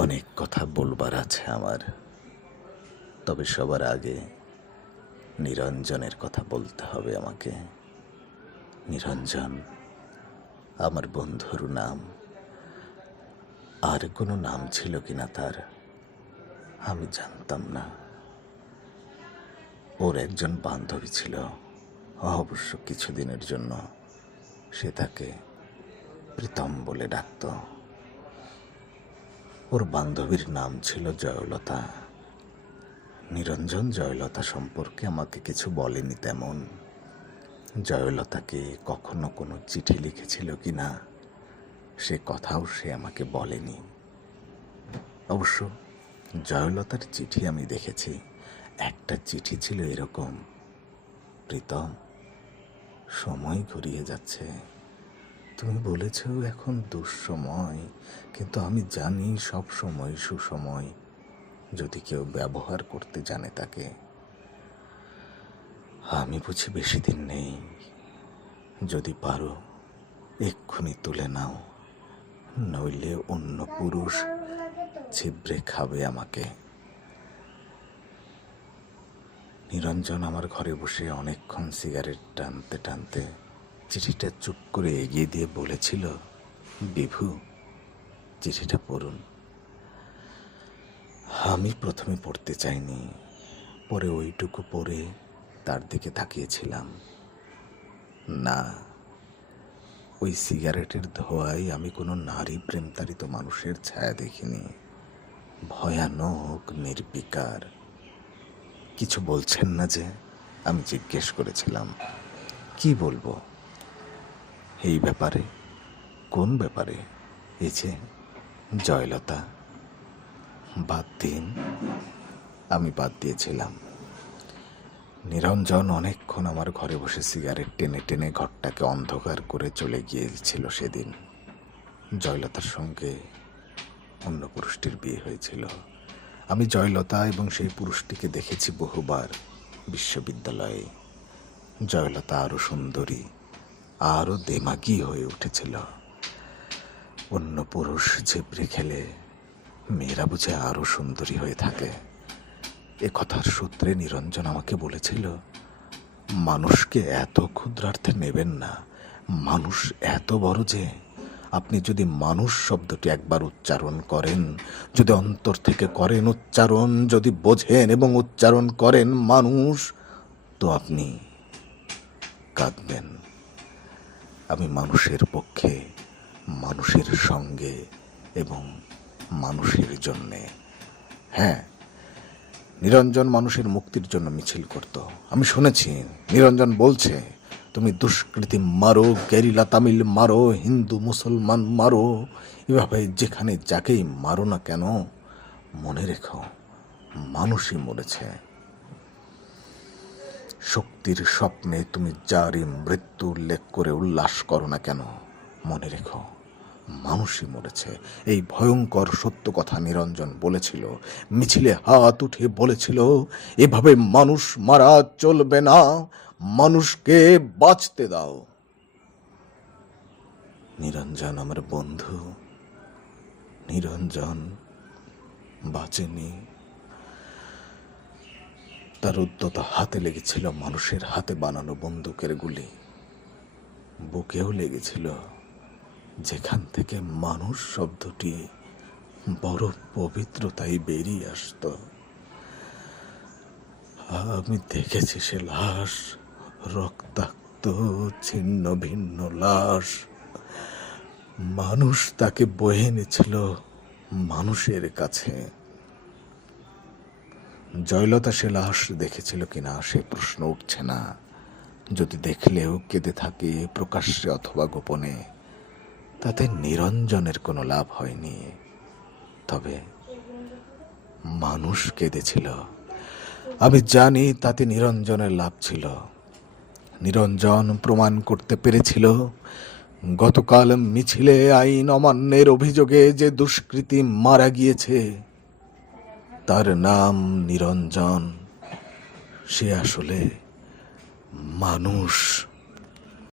অনেক কথা বলবার আছে আমার, তবে সবার আগে নিরঞ্জনের কথা বলতে হবে আমাকে। নিরঞ্জন আমার বন্ধুর নাম। আর কোনো নাম ছিল কিনা তার আমি জানতাম না। ওর একজন বান্ধবী ছিল, অবশ্য কিছুদিনের জন্য সে তাকে প্রীতম বলে ডাকত। ওর বান্ধবীর নাম ছিল জয়লতা। নিরঞ্জন জয়লতা সম্পর্কে আমাকে কিছু বলেনি তেমন। জয়লতাকে কখনো কোনো চিঠি লিখেছিল কিনা সে কথাও সে আমাকে বলেনি। অবশ্য জয়লতার চিঠি আমি দেখেছি। একটা চিঠি ছিল এরকম: প্রীতম, সময় ঘুরিয়ে যাচ্ছে। তুমি বলেছ এখন দুঃসময়, কিন্তু আমি জানি সব সময় সুসময়, যদি কেউ ব্যবহার করতে জানে তাকে। আমি বুঝি বেশি দিন নেই। যদি পারো এক্ষুনি তুলে নাও, নইলে অন্য পুরুষ ছিবড়ে খাবে আমাকে। নিরঞ্জন আমার ঘরে বসে অনেকক্ষণ সিগারেট টানতে টানতে চিঠিটা চুপ করে এগিয়ে দিয়ে বলেছিল, বিভু, চিঠিটা পড়ুন। আমি প্রথমে পড়তে চাইনি, পরে ওইটুকু পড়ে তার দিকে তাকিয়েছিলাম। না, ওই সিগারেটের ধোঁয়ায় আমি কোনো নারী প্রেমতাড়িত মানুষের ছায়া দেখিনি। ভয়ানক নির্বিকার। কিছু বলছেন না যে? আমি জিজ্ঞেস করেছিলাম। কি বলবো এই ব্যাপারে? কোন ব্যাপারে? এই যে জয়লতা। বাদ দিন। আমি বাদ দিয়েছিলাম। নিরঞ্জন অনেকক্ষণ আমার ঘরে বসে সিগারেট টেনে টেনে ঘরটাকে অন্ধকার করে চলে গিয়েছিল সেদিন। জয়লতার সঙ্গে অন্য পুরুষটির বিয়ে হয়েছিল। আমি জয়লতা এবং সেই পুরুষটিকে দেখেছি বহুবার বিশ্ববিদ্যালয়ে। জয়লতা আরো সুন্দরী, আরো দেমাগী হয়ে উঠেছিল। অন্য পুরুষ ঝেপড়ে খেলে মেয়েরা বুঝে আরো সুন্দরী হয়ে থাকে। এ কথার সূত্রে নিরঞ্জন আমাকে বলেছিল, মানুষকে এত ক্ষুদ্রার্থে নেবেন না। মানুষ এত বড় যে আপনি যদি মানুষ শব্দটি একবার উচ্চারণ করেন, যদি অন্তর থেকে করেন উচ্চারণ, যদি বোঝেন এবং উচ্চারণ করেন মানুষ, তো আপনি কাঁদবেন। আমি মানুষের পক্ষে, মানুষের সঙ্গে এবং মানুষের জন্যে। হ্যাঁ, নিরঞ্জন মানুষের মুক্তির জন্য মিছিল করত। আমি শুনেছি নিরঞ্জন বলছে, তুমি দুষ্কৃতী মারো, গেরিলা তামিল মারো, হিন্দু মুসলমান মারো, এভাবে যেখানে যাকেই মারো না কেন, মনে রেখো মানুষই মরেছে। শক্তির স্বপ্নে তুমি যারই মৃত্যু উল্লেখ করে উল্লাস করো না কেন, মনে রেখো মানুষই মরেছে। এই ভয়ঙ্কর সত্য কথা নিরঞ্জন বলেছিল। মিছিলে হাত উঠে বলেছিল, এভাবে মানুষ মারা চলবে না, মানুষকে বাঁচতে দাও। নিরঞ্জন আমার বন্ধু। নিরঞ্জন বাঁচেনি। তার উদ্যত হাতে লেগেছিল মানুষের হাতে বানানো বন্দুকের গুলি। বুকেও লেগেছিল, যেখান থেকে মানুষ শব্দটি বড় পবিত্রতাই বেরিয়ে আসত। আমি দেখেছি সে লাশ, রক্তাক্ত ছিন্ন ভিন্ন লাশ। মানুষ তাকে বয়ে এনেছিল মানুষের কাছে। জয়লতা সে লাশ দেখেছিল কিনা সে প্রশ্ন উঠছে না। যদি দেখলেও কেঁদে থাকে প্রকাশ্যে অথবা গোপনে, তাতে নিরঞ্জনের কোনো লাভ হয়নি। তবে মানুষ কেঁদেছিল, আমি জানি তাতে নিরঞ্জনের লাভ ছিল। নিরঞ্জন প্রমাণ করতে পেরেছিল, গতকাল মিছিলে আইন অমান্যের অভিযোগে যে দুষ্কৃতী মারা গিয়েছে তার নাম নিরঞ্জন। সে আসলে মানুষ।